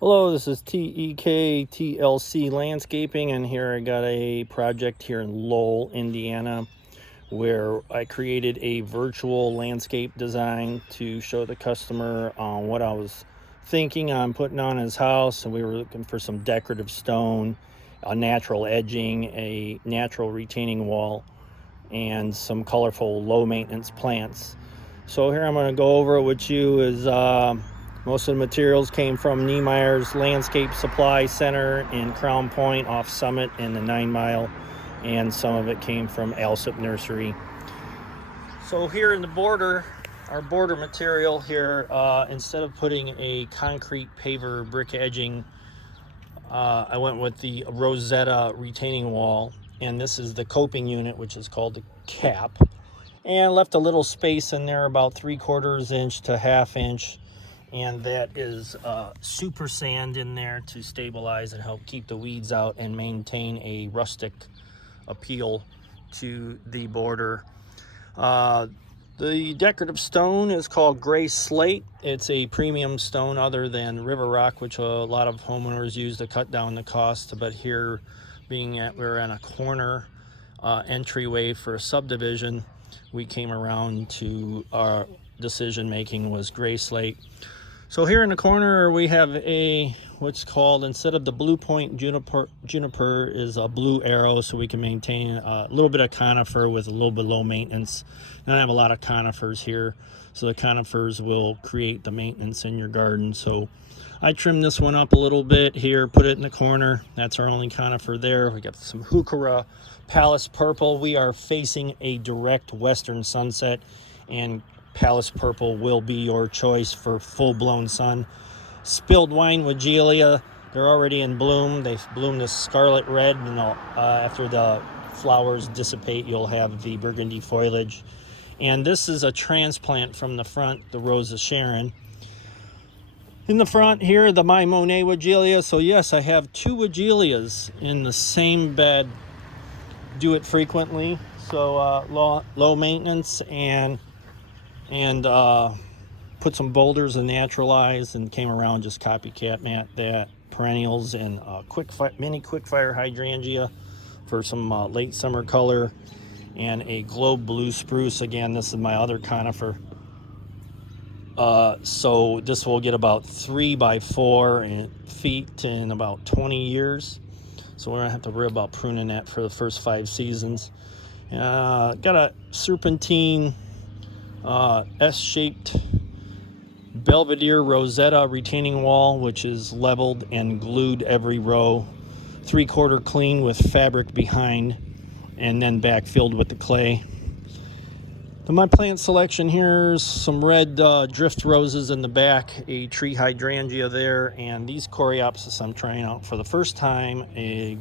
Hello, this is TEK Landscaping, and here I got a project here in Lowell, Indiana, where I created a virtual landscape design to show the customer what I was thinking on putting on his house. And we were looking for some decorative stone, a natural edging, a natural retaining wall, and some colorful low maintenance plants. So here I'm going to go over it with you. Is most of the materials came from Niemeyer's Landscape Supply Center in Crown Point off Summit in the 9 Mile, and some of it came from Alsip Nursery. So here in the border, our border material here, instead of putting a concrete paver brick edging, I went with the Rosetta retaining wall, and this is the coping unit, which is called the cap, and left a little space in there about 3/4 inch to 1/2 inch, and that is super sand in there to stabilize and help keep the weeds out and maintain a rustic appeal to the border. The decorative stone is called gray slate. It's a premium stone other than river rock, which a lot of homeowners use to cut down the cost. But here, we're in a corner entryway for a subdivision, we came around to our decision making was gray slate. So here in the corner we have what's called, instead of the blue point juniper is a blue arrow, so we can maintain a little bit of conifer with a little bit low maintenance. And I have a lot of conifers here, so the conifers will create the maintenance in your garden. So I trimmed this one up a little bit here, put it in the corner. That's our only conifer there. We got some heuchera Palace purple. We are facing a direct western sunset, and Palace purple will be your choice for full-blown sun. Spilled wine Weigela, they're already in bloom. They've bloomed this scarlet red, and after the flowers dissipate, you'll have the burgundy foliage. And this is a transplant from the front, the Rose of Sharon. In the front here, the My Monet Weigela. So yes, I have 2 Weigelias in the same bed. Do it frequently, so low maintenance, and put some boulders and naturalized, and came around just copycat that perennials and mini quickfire hydrangea for some late summer color, and a globe blue spruce. Again, this is my other conifer. So this will get about 3 by 4 feet in about 20 years. So we're gonna have to worry about pruning that for the first 5 seasons. Got a serpentine S-shaped Belvedere Rosetta retaining wall, which is leveled and glued every row, 3/4 clean with fabric behind, and then backfilled with the clay. My plant selection here is some red drift roses in the back, a tree hydrangea there, and these coreopsis I'm trying out for the first time,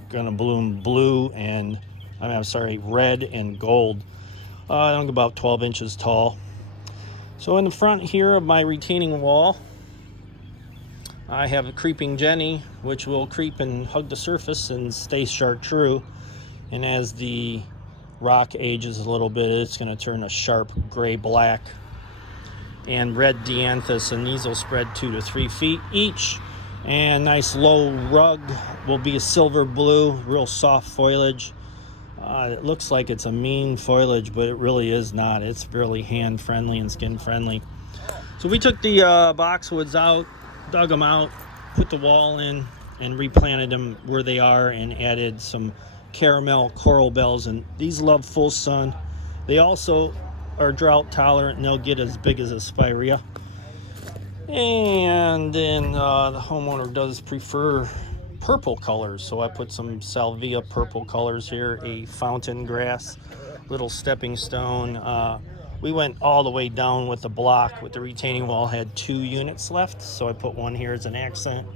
gonna bloom blue and red and gold. I'm about 12 inches tall. So in the front here of my retaining wall, I have a creeping Jenny, which will creep and hug the surface and stay chartreuse. And as the rock ages a little bit, it's going to turn a sharp gray-black. And red dianthus, and these will spread 2 to 3 feet each. And nice low rug will be a silver blue, real soft foliage. It looks like it's a mean foliage, but it really is not. It's really hand-friendly and skin-friendly. So we took the boxwoods out, dug them out, put the wall in, and replanted them where they are, and added some caramel coral bells. And these love full sun. They also are drought tolerant, and they'll get as big as a spirea. And then the homeowner does prefer purple colors, so I put some salvia purple colors here, a fountain grass, little stepping stone. We went all the way down with the block. With the retaining wall had 2 units left, so I put one here as an accent.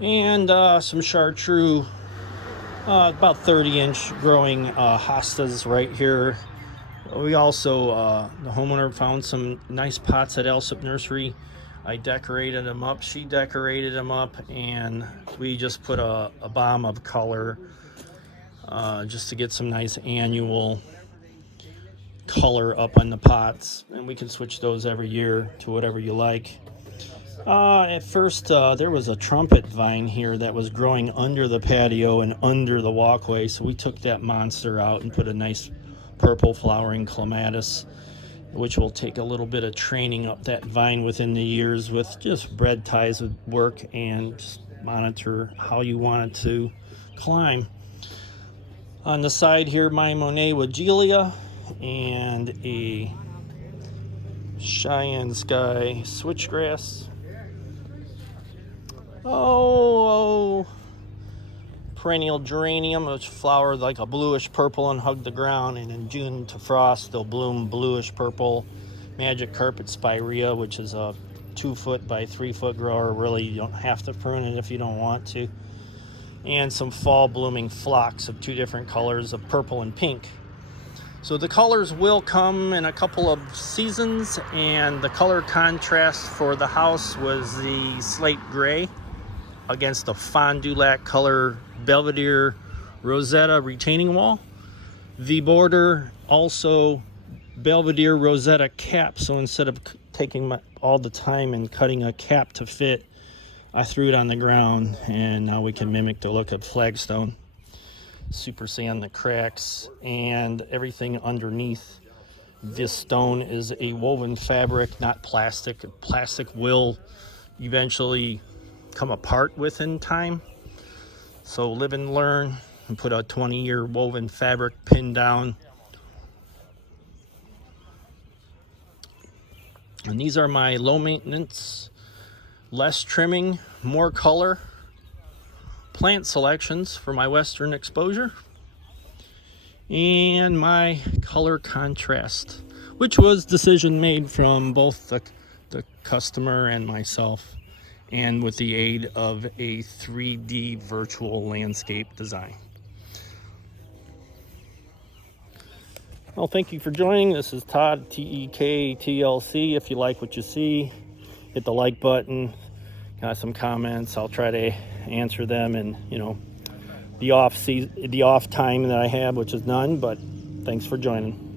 And some chartreuse, about 30-inch growing hostas right here. We also, the homeowner found some nice pots at Alsip Nursery. I decorated them up, she decorated them up, and we just put a bomb of color just to get some nice annual color up on the pots. And we can switch those every year to whatever you like. At first, there was a trumpet vine here that was growing under the patio and under the walkway, so we took that monster out and put a nice purple flowering clematis, which will take a little bit of training up that vine within the years with just bread ties would work, and just monitor how you want it to climb. On the side here, my Monet Wagelia and a Cheyenne Sky switchgrass. Oh, perennial geranium, which flower like a bluish purple and hug the ground, and in June to frost they'll bloom bluish purple. Magic carpet spirea, which is a 2-foot by 3-foot grower. Really, you don't have to prune it if you don't want to. And some fall blooming phlox of 2 different colors of purple and pink. So the colors will come in a couple of seasons, and the color contrast for the house was the slate gray against the fondue lac color Belvedere Rosetta retaining wall. The border also Belvedere Rosetta cap, so instead of taking all the time and cutting a cap to fit, I threw it on the ground, and now we can mimic the look of flagstone. Super sand the cracks and everything underneath. This stone is a woven fabric, not plastic. Plastic will eventually come apart within time. So live and learn, and put a 20-year woven fabric pin down. And these are my low maintenance, less trimming, more color plant selections for my western exposure, and my color contrast, which was decision made from both the customer and myself, and with the aid of a 3D virtual landscape design. Well, thank you for joining. This is Todd, TEKTLC. If you like what you see, hit the like button. Got some comments, I'll try to answer them, and the off time that I have, which is none, but thanks for joining.